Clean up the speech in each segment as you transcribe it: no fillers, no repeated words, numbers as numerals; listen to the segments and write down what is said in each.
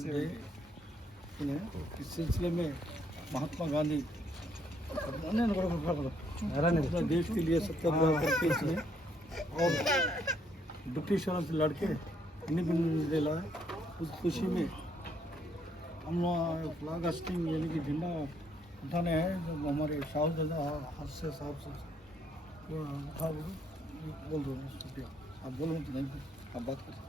इस सिलसिले में महात्मा गांधी अपने देश के लिए सत्याग्रह करके इसने और ब्रिटिशरों से लड़के इंडिपेंडेंस डे लाए। उस खुशी में हम लोग फ्लैग हास्टिंग यानी कि झंडा उठाने हैं। जब हमारे शाहजादा हादसे साहब से उठा बोल दो शुक्रिया। आप बोलो तो नहीं, आप बात करें।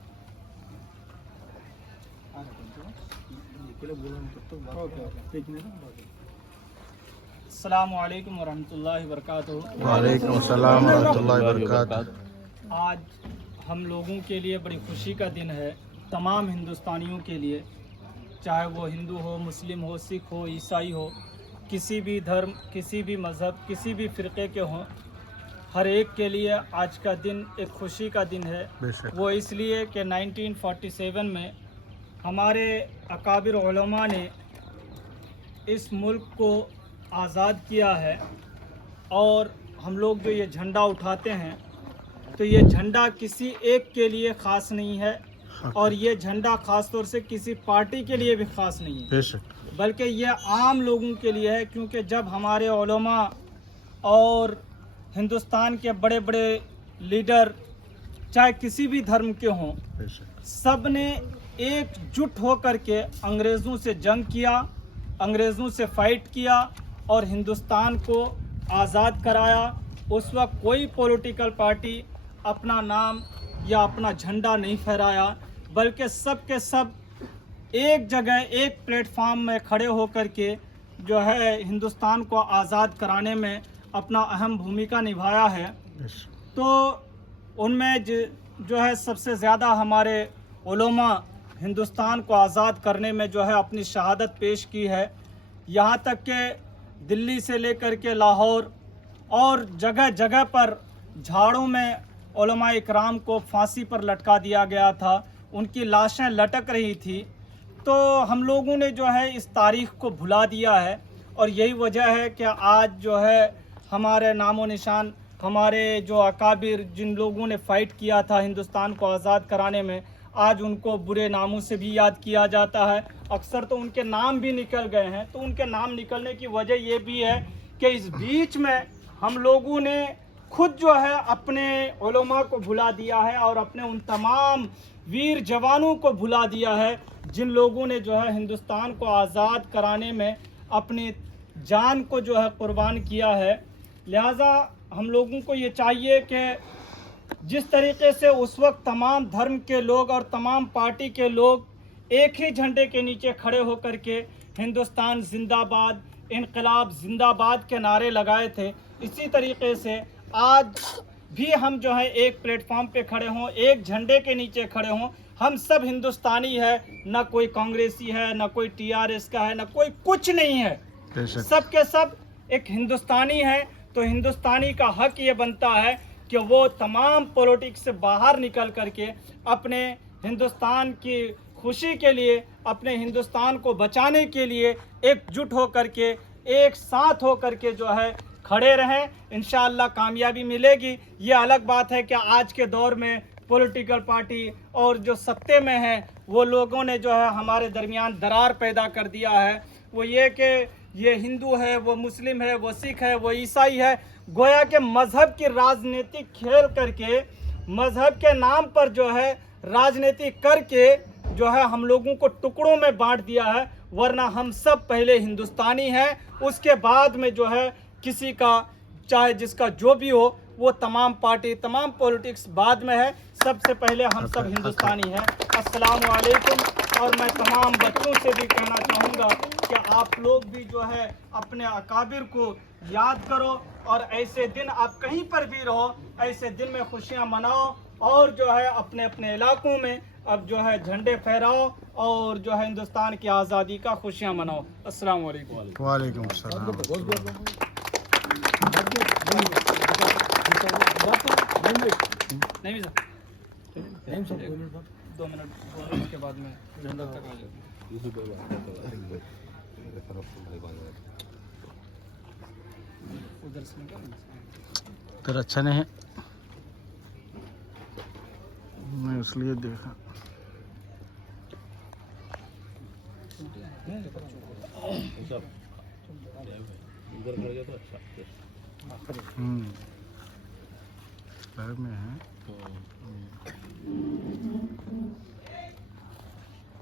अस्सलामु अलैकुम वरहमतुल्लाहि वबरकातुहू। वालेकुम अस्सलाम वरहमतुल्लाहि वबरकातुहू। आज हम लोगों के लिए बड़ी खुशी का दिन है, तमाम हिंदुस्तानियों के लिए, चाहे वो हिंदू हो, मुस्लिम हो, सिख हो, ईसाई हो, किसी भी धर्म, किसी भी मज़हब, किसी भी फ़िरक़े के हों, हर एक के लिए आज का दिन एक खुशी का दिन है। वो इसलिए कि 1947 में हमारे अकाबिर उलमा ने इस मुल्क को आज़ाद किया है। और हम लोग जो ये झंडा उठाते हैं तो ये झंडा किसी एक के लिए ख़ास नहीं है, और ये झंडा ख़ास तौर से किसी पार्टी के लिए भी ख़ास नहीं है, बल्कि ये आम लोगों के लिए है। क्योंकि जब हमारे उलमा और हिंदुस्तान के बड़े बड़े लीडर चाहे किसी भी धर्म के हों, सब ने एकजुट होकर के अंग्रेज़ों से जंग किया, अंग्रेज़ों से फ़ाइट किया और हिंदुस्तान को आज़ाद कराया। उस वक्त कोई पॉलिटिकल पार्टी अपना नाम या अपना झंडा नहीं फहराया, बल्कि सब के सब एक जगह एक प्लेटफार्म में खड़े होकर के जो है हिंदुस्तान को आज़ाद कराने में अपना अहम भूमिका निभाया है। तो उनमें जो है सबसे ज़्यादा हमारे उलमा हिंदुस्तान को आज़ाद करने में जो है अपनी शहादत पेश की है। यहाँ तक कि दिल्ली से लेकर के लाहौर और जगह जगह पर झाड़ों में उलमा इकराम को फांसी पर लटका दिया गया था, उनकी लाशें लटक रही थी। तो हम लोगों ने जो है इस तारीख़ को भुला दिया है, और यही वजह है कि आज जो है हमारे नामो निशान, हमारे जो अकाबिर जिन लोगों ने फ़ाइट किया था हिंदुस्तान को आज़ाद कराने में, आज उनको बुरे नामों से भी याद किया जाता है। अक्सर तो उनके नाम भी निकल गए हैं। तो उनके नाम निकलने की वजह ये भी है कि इस बीच में हम लोगों ने खुद जो है अपने उलमा को भुला दिया है और अपने उन तमाम वीर जवानों को भुला दिया है जिन लोगों ने जो है हिंदुस्तान को आज़ाद कराने में अपनी जान को जो है कुर्बान किया है। लिहाजा हम लोगों को ये चाहिए कि जिस तरीके से उस वक्त तमाम धर्म के लोग और तमाम पार्टी के लोग एक ही झंडे के नीचे खड़े होकर के हिंदुस्तान जिंदाबाद, इनकलाब जिंदाबाद के नारे लगाए थे, इसी तरीके से आज भी हम जो है एक प्लेटफॉर्म पे खड़े हों, एक झंडे के नीचे खड़े हों। हम सब हिंदुस्तानी है, ना कोई कांग्रेसी है, ना कोई टीआरएस का है, ना कोई कुछ नहीं है, सब के सब एक हिंदुस्तानी है। तो हिंदुस्तानी का हक ये बनता है कि वो तमाम पॉलिटिक्स से बाहर निकल करके अपने हिंदुस्तान की खुशी के लिए, अपने हिंदुस्तान को बचाने के लिए एकजुट होकर के, एक साथ होकर के जो है खड़े रहें। इंशाअल्लाह कामयाबी मिलेगी। ये अलग बात है कि आज के दौर में पॉलिटिकल पार्टी और जो सत्ते में हैं वो लोगों ने जो है हमारे दरमियान दरार पैदा कर दिया है। वो ये कि ये हिंदू है, वो मुस्लिम है, वो सिख है, वो ईसाई है, गोया के मज़हब की राजनीति खेल करके, मज़हब के नाम पर जो है राजनीति करके जो है हम लोगों को टुकड़ों में बांट दिया है। वरना हम सब पहले हिंदुस्तानी हैं, उसके बाद में जो है किसी का चाहे जिसका जो भी हो, वो तमाम पार्टी, तमाम पॉलिटिक्स बाद में है। सबसे पहले हम सब हिंदुस्तानी हैं। अस्सलामु अलैकुम। और मैं तमाम बच्चों से भी कहना चाहूँगा कि आप लोग भी जो है अपने अकाबिर को याद करो, और ऐसे दिन आप कहीं पर भी रहो, ऐसे दिन में खुशियाँ मनाओ, और जो है अपने अपने इलाकों में अब जो है झंडे फहराओ, और जो है हिंदुस्तान की आज़ादी का खुशियाँ मनाओ। अस्सलाम वालेकुम। वालेकुम अस्सलाम। नहीं सर, 2 मिनट के बाद में झंडा तक आ जाए। उधर से तो अच्छा नहीं है, मैं इसलिए देखा। पैर में है।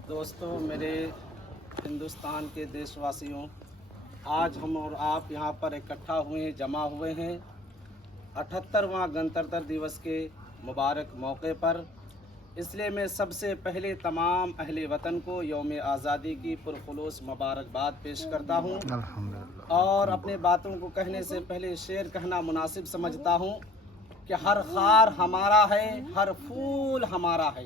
दोस्तों, मेरे हिंदुस्तान के देशवासियों, आज हम और आप यहाँ पर इकट्ठा हुए हैं, जमा हुए हैं 78वां गणतंत्र दिवस के मुबारक मौके पर। इसलिए मैं सबसे पहले तमाम अहले वतन को यौम आज़ादी की पुरखुलूस मुबारकबाद पेश करता हूँ। अल्हम्दुलिल्लाह। और अपने बातों को कहने से पहले शेर कहना मुनासिब समझता हूँ कि हर खार हमारा है, हर फूल हमारा है,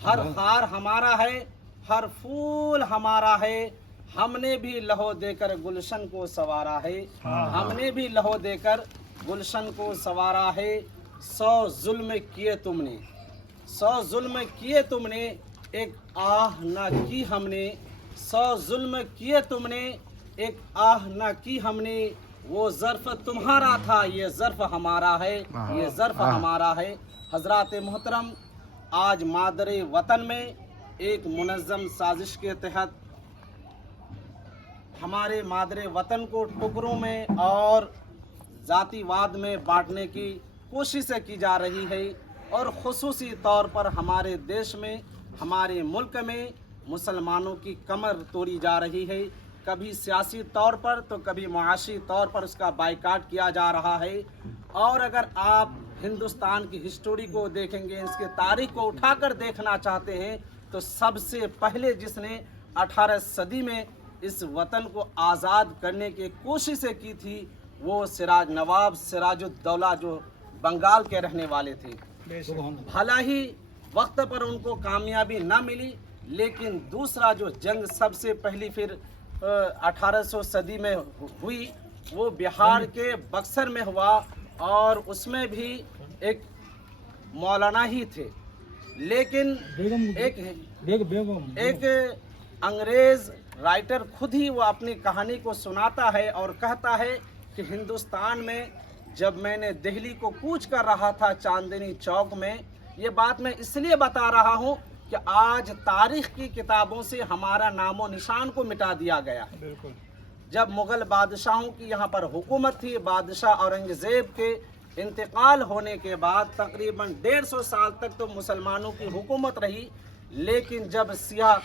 हर खार हमारा है, हर फूल हमारा है। हमने भी लहो देकर गुलशन को संवारा है, हमने भी लहो देकर गुलशन को संवारा है। 100 जुल्म किए तुमने, 100 जुल्म किए तुमने, एक आह न की हमने। 100 जुल्म किए तुमने, एक आह न की हमने। वो ज़र्फ़ तुम्हारा था, ये ज़र्फ़ हमारा है, ये ज़र्फ़ हमारा है। हज़रात मोहतरम, आज मादरे वतन में एक मुनज़्ज़म साजिश के तहत हमारे मादरे वतन को टुकड़ों में और जातिवाद में बांटने की कोशिशें की जा रही है। और ख़ुसूसी तौर पर हमारे देश में, हमारे मुल्क में मुसलमानों की कमर तोड़ी जा रही है। कभी सियासी तौर पर तो कभी मुआशी तौर पर उसका बाइकाट किया जा रहा है। और अगर आप हिंदुस्तान की हिस्टोरी को देखेंगे, इसके तारीख को उठाकर देखना चाहते हैं, तो सबसे पहले जिसने 18 सदी में इस वतन को आज़ाद करने की कोशिशें की थी, वो नवाब सिराजुद्दौला, जो बंगाल के रहने वाले थे। भला ही वक्त पर उनको कामयाबी ना मिली, लेकिन दूसरा जो जंग सबसे पहली फिर 1800 सदी में हुई, वो बिहार के बक्सर में हुआ। और उसमें भी एक मौलाना ही थे, लेकिन एक अंग्रेज़ राइटर खुद ही वो अपनी कहानी को सुनाता है और कहता है कि हिंदुस्तान में जब मैंने दिल्ली को कूच कर रहा था चांदनी चौक में, ये बात मैं इसलिए बता रहा हूँ कि आज तारीख की किताबों से हमारा नामो निशान को मिटा दिया गया है। जब मुग़ल बादशाहों की यहाँ पर हुकूमत थी, बादशाह औरंगज़ेब के इंतकाल होने के बाद तकरीबन 150 साल तक तो मुसलमानों की हुकूमत रही। लेकिन जब सियाह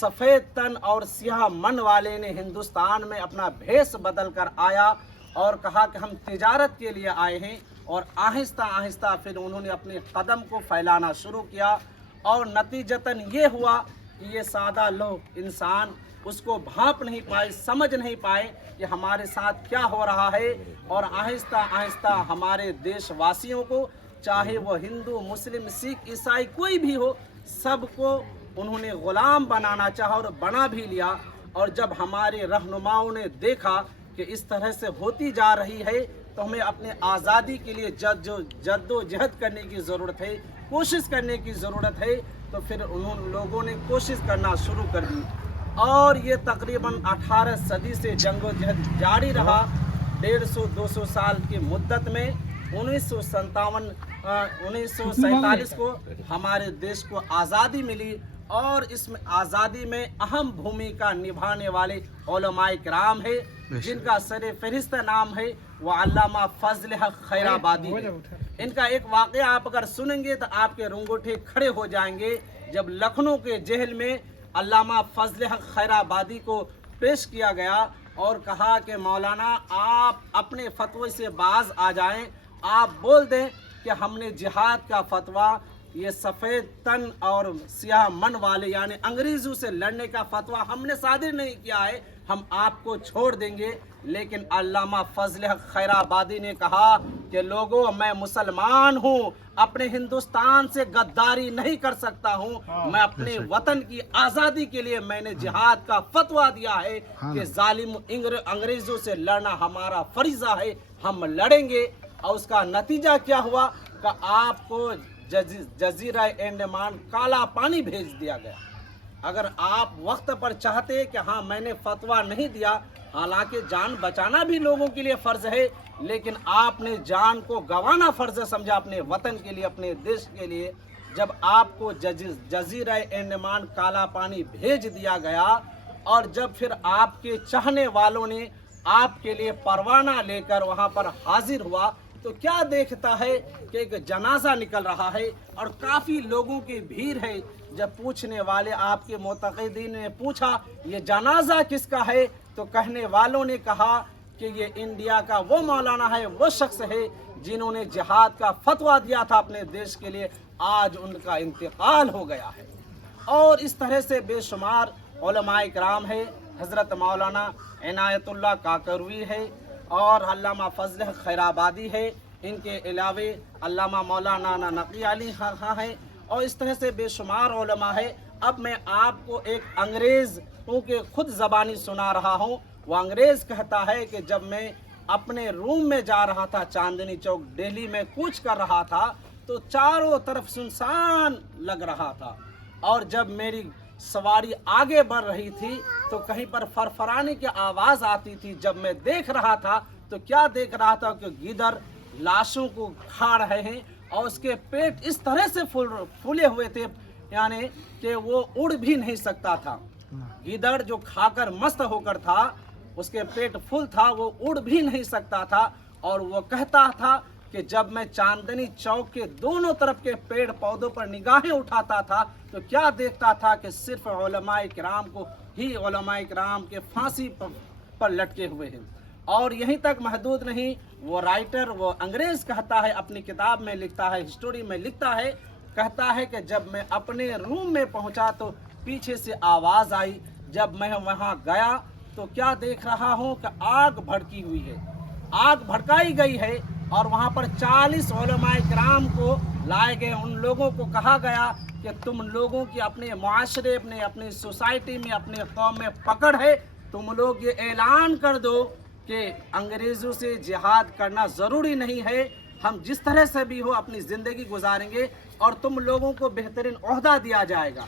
सफ़ेद तन और सियाह मन वाले ने हिंदुस्तान में अपना भेष बदल कर आया और कहा कि हम तिजारत के लिए आए हैं, और आहिस्ता आहिस्ता फिर उन्होंने अपने कदम को फैलाना शुरू किया। और नतीजतन ये हुआ कि ये सादा लोग इंसान उसको भांप नहीं पाए, समझ नहीं पाए कि हमारे साथ क्या हो रहा है। और आहिस्ता आहिस्ता हमारे देशवासियों को, चाहे वो हिंदू, मुस्लिम, सिख, ईसाई कोई भी हो, सबको उन्होंने ग़ुलाम बनाना चाहा और बना भी लिया। और जब हमारे रहनुमाओं ने देखा कि इस तरह से होती जा रही है, तो हमें अपने आज़ादी के लिए जद्दोजहद करने की ज़रूरत है, कोशिश करने की ज़रूरत है। तो फिर उन लोगों ने कोशिश करना शुरू कर दी, और ये तकरीबन 18 सदी से जंगोजहद जारी रहा। 150-200 साल की मुद्दत में 1947 को हमारे देश को आज़ादी मिली। और इसमें आज़ादी में अहम भूमिका निभाने वाले उलमाए किराम है, जिनका सरे फहरिस्त नाम है वो अल्लामा फजल हक खैराबादी है। इनका एक वाक़या आप अगर सुनेंगे तो आपके रोंगटे खड़े हो जाएंगे। जब लखनऊ के जेल में अल्लामा फजल हक खैराबादी को पेश किया गया और कहा कि मौलाना, आप अपने फतवे से बाज आ जाएं, आप बोल दें कि हमने जिहाद का फतवा, ये सफ़ेद तन और सियाह मन वाले यानी अंग्रेज़ों से लड़ने का फतवा हमने सादिर नहीं किया है, हम आपको छोड़ देंगे। लेकिन अल्लामा फजल हक खैराबादी ने कहा कि लोगों, मैं मुसलमान हूँ, अपने हिंदुस्तान से गद्दारी नहीं कर सकता हूँ। मैं अपने वतन की आज़ादी के लिए मैंने जिहाद का फतवा दिया है कि जालिम अंग्रेज़ों से लड़ना हमारा फरीज़ा है, हम लड़ेंगे। और उसका नतीजा क्या हुआ कि आपको जजीरा अंडमान काला पानी भेज दिया गया। अगर आप वक्त पर चाहते कि हाँ मैंने फतवा नहीं दिया, हालांकि जान बचाना भी लोगों के लिए फ़र्ज़ है, लेकिन आपने जान को गंवाना फ़र्ज़ समझा अपने वतन के लिए, अपने देश के लिए, जब आपको जजीरा अंडमान काला पानी भेज दिया गया और जब फिर आपके चाहने वालों ने आपके लिए परवाना लेकर वहां पर हाजिर हुआ तो क्या देखता है कि एक जनाजा निकल रहा है और काफ़ी लोगों की भीड़ है। जब पूछने वाले आपके मुतक़िदीन ने पूछा ये जनाजा किसका है तो कहने वालों ने कहा कि ये इंडिया का वो मौलाना है, वो शख्स है जिन्होंने जिहाद का फतवा दिया था अपने देश के लिए, आज उनका इंतकाल हो गया है। और इस तरह से बेशुमार उलमाए कराम है। हज़रत मौलाना इनायतुल्लाह काकरवी है और अल्लामा फजल खैराबादी है, इनके अलावे अल्लामा मौलाना नकी अली खां है और इस तरह से बेशुमार उलमा है। अब मैं आपको एक अंग्रेज़ के खुद ज़बानी सुना रहा हूँ। वो अंग्रेज़ कहता है कि जब मैं अपने रूम में जा रहा था, चांदनी चौक दिल्ली में कूच कर रहा था, तो चारों तरफ सुनसान लग रहा था और जब मेरी सवारी आगे बढ़ रही थी तो कहीं पर फरफराने की आवाज़ आती थी। जब मैं देख रहा था तो क्या देख रहा था कि गिदर लाशों को खा रहे हैं और उसके पेट इस तरह से फूले हुए थे यानी कि वो उड़ भी नहीं सकता था। गिदड़ जो खाकर मस्त होकर था, उसके पेट फुल था, वो उड़ भी नहीं सकता था और वो कहता था कि जब मैं चांदनी चौक के दोनों तरफ के पेड़ पौधों पर निगाहें उठाता था तो क्या देखता था कि सिर्फ उलमाए किराम को ही उलमाए किराम के फांसी पर लटके हुए हैं। और यहीं तक महदूद नहीं, वो राइटर, वो अंग्रेज़ कहता है, अपनी किताब में लिखता है, हिस्टोरी में लिखता है, कहता है कि जब मैं अपने रूम में पहुंचा तो पीछे से आवाज़ आई। जब मैं वहां गया तो क्या देख रहा हूं कि आग भड़की हुई है, आग भड़काई गई है और वहां पर 40 उलमाए किराम को लाए गए। उन लोगों को कहा गया कि तुम लोगों की अपने मुआशरे, अपनी सोसाइटी में, अपने कौम में पकड़ है, तुम लोग ये ऐलान कर दो कि अंग्रेज़ों से जिहाद करना ज़रूरी नहीं है, हम जिस तरह से भी हो अपनी ज़िंदगी गुजारेंगे और तुम लोगों को बेहतरीन ओहदा दिया जाएगा।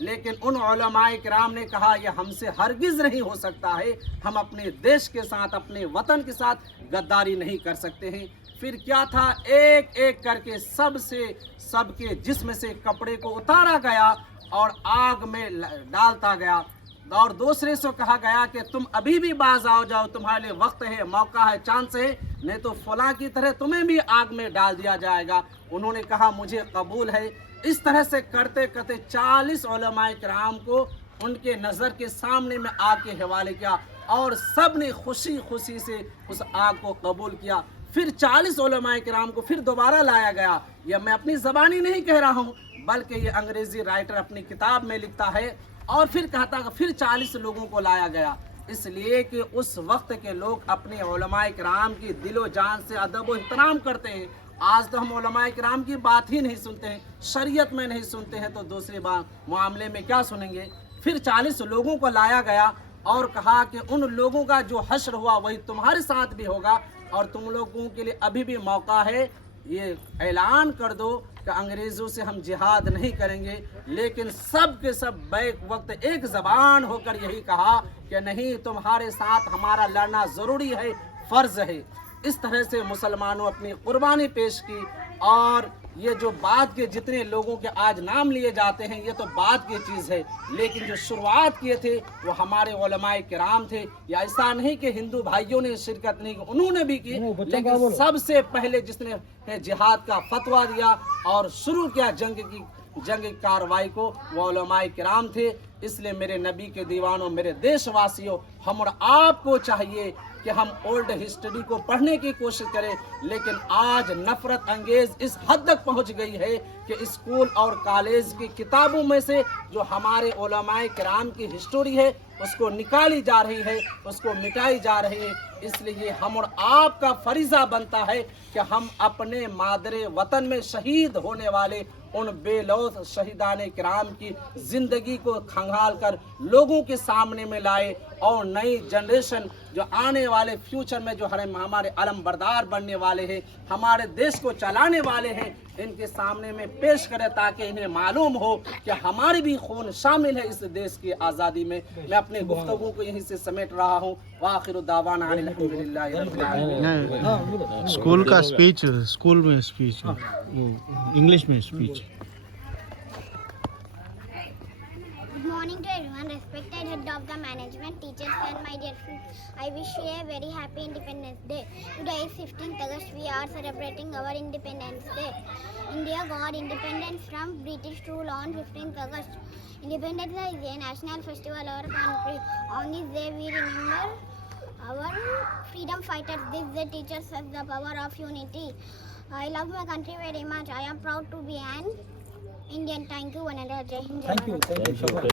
लेकिन उन उलमाए किराम ने कहा यह हमसे हरगिज़ नहीं हो सकता है, हम अपने देश के साथ, अपने वतन के साथ गद्दारी नहीं कर सकते हैं। फिर क्या था, एक एक करके सबके जिस्म से कपड़े को उतारा गया और आग में डालता गया और दूसरे से कहा गया कि तुम अभी भी बाज आओ जाओ, तुम्हारे लिए वक्त है, मौका है, चांस है, नहीं तो फलां की तरह तुम्हें भी आग में डाल दिया जाएगा। उन्होंने कहा मुझे कबूल है। इस तरह से करते करते 40 उलमाए किराम को उनके नज़र के सामने में आग के हवाले किया और सब ने खुशी खुशी से उस आग को कबूल किया। फिर 40 उलमाए किराम को फिर दोबारा लाया गया। यह मैं अपनी ज़बानी नहीं कह रहा हूँ, बल्कि ये अंग्रेज़ी राइटर अपनी किताब में लिखता है। और फिर कहता कि फिर 40 लोगों को लाया गया, इसलिए कि उस वक्त के लोग अपने उलमाए किराम की दिलो जान से अदब व एहतराम करते हैं। आज तो हम उलमाए किराम की बात ही नहीं सुनते हैं, शरीयत में नहीं सुनते हैं, तो दूसरे मामले में क्या सुनेंगे। फिर 40 लोगों को लाया गया और कहा कि उन लोगों का जो हश्र हुआ वही तुम्हारे साथ भी होगा और तुम लोगों के लिए अभी भी मौका है, ये ऐलान कर दो कि अंग्रेज़ों से हम जिहाद नहीं करेंगे। लेकिन सब के सब बैक वक्त एक ज़बान होकर यही कहा कि नहीं, तुम्हारे साथ हमारा लड़ना ज़रूरी है, फ़र्ज़ है। इस तरह से मुसलमानों अपनी कुर्बानी पेश की और ये जो बाद के जितने लोगों के आज नाम लिए जाते हैं ये तो बाद की चीज़ है, लेकिन जो शुरुआत किए थे वो हमारे उलमाए किराम थे। या ऐसा नहीं कि हिंदू भाइयों ने शिरकत नहीं की, उन्होंने भी की, लेकिन सबसे पहले जिसने जिहाद का फतवा दिया और शुरू किया जंग कार्रवाई को वो उलमाए किराम थे। इसलिए मेरे नबी के दीवानों, मेरे देशवासियों, हम और आपको चाहिए कि हम ओल्ड हिस्ट्री को पढ़ने की कोशिश करें। लेकिन आज नफरत अंगेज इस हद तक पहुंच गई है कि स्कूल और कॉलेज की किताबों में से जो हमारे उलमाए किराम की हिस्ट्री है उसको निकाली जा रही है, उसको मिटाई जा रही है। इसलिए हम और आपका फरीज़ा बनता है कि हम अपने मादरे वतन में शहीद होने वाले उन बेलौस शहीदाने किराम की ज़िंदगी को खंगाल कर लोगों के सामने में लाए और नई जनरेशन जो आने वाले फ्यूचर में जो हमारे अलम बरदार बनने वाले हैं, हमारे देश को चलाने वाले हैं, इनके सामने में पेश करें ताकि इन्हें मालूम हो कि हमारी भी खून शामिल है इस देश की आज़ादी में। मैं अपने गुफ्तगू को यहीं से समेट रहा हूँ। वाखिर दावाना अनिल हम्दुलिल्लाहि रब्बिल आलमीन। स्कूल का स्पीच, स्कूल में स्पीच, इंग्लिश में speech. respected head of the management, teachers and my dear friends, I wish you a very happy Independence Day. Today is 15th August. We are celebrating our Independence Day. India got independence from British rule on 15th August. Independence Day is a national festival of our country. On this day we remember our freedom fighters. This day teaches us the power of unity. I love my country very much. I am proud to be an Indian. Thank you, Vanada. Jai Hind, Jai Thank you. Bharat. Thank you.